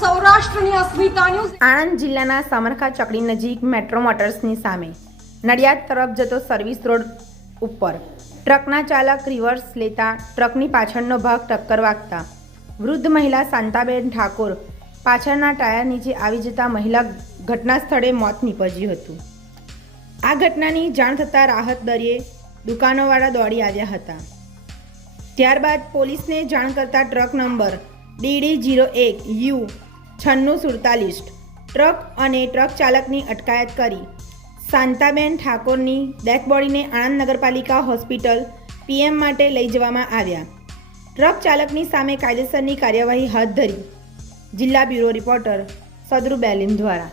સૌરાષ્ટ્રની અસ્મિતા ન્યૂઝ. આણંદ જિલ્લાના સામરખા ચોકડી નજીક મેટ્રો મોટર્સની સામે નડિયાદ તરફ જતો સર્વિસ રોડ ઉપર ટ્રકના ચાલક રિવર્સ લેતા ટ્રકની પાછળનો ભાગ ટક્કર વાગતા વૃદ્ધ મહિલા શાંતાબેન ઠાકોર પાછળના ટાયર નીચે આવી જતા મહિલા ઘટના સ્થળે મોત નીપજ્યું હતું. આ ઘટનાની જાણ થતાં રાહત દરિયે દુકાનોવાળા દોડી આવ્યા હતા. ત્યારબાદ પોલીસને જાણ કરતા truck number D D zero એક યુ છન્નું સુડતાલીસ ટ્રક અને ટ્રક ચાલકની અટકાયત કરી. શાંતાબેન ઠાકોરની ડેથ બોડીને આણંદ નગરપાલિકા હોસ્પિટલ પીએમ માટે લઈ જવામાં આવ્યા. ટ્રક ચાલકની સામે કાયદેસરની કાર્યવાહી હાથ ધરી. જિલ્લા બ્યુરો રિપોર્ટર સદરુ બેલીમ દ્વારા.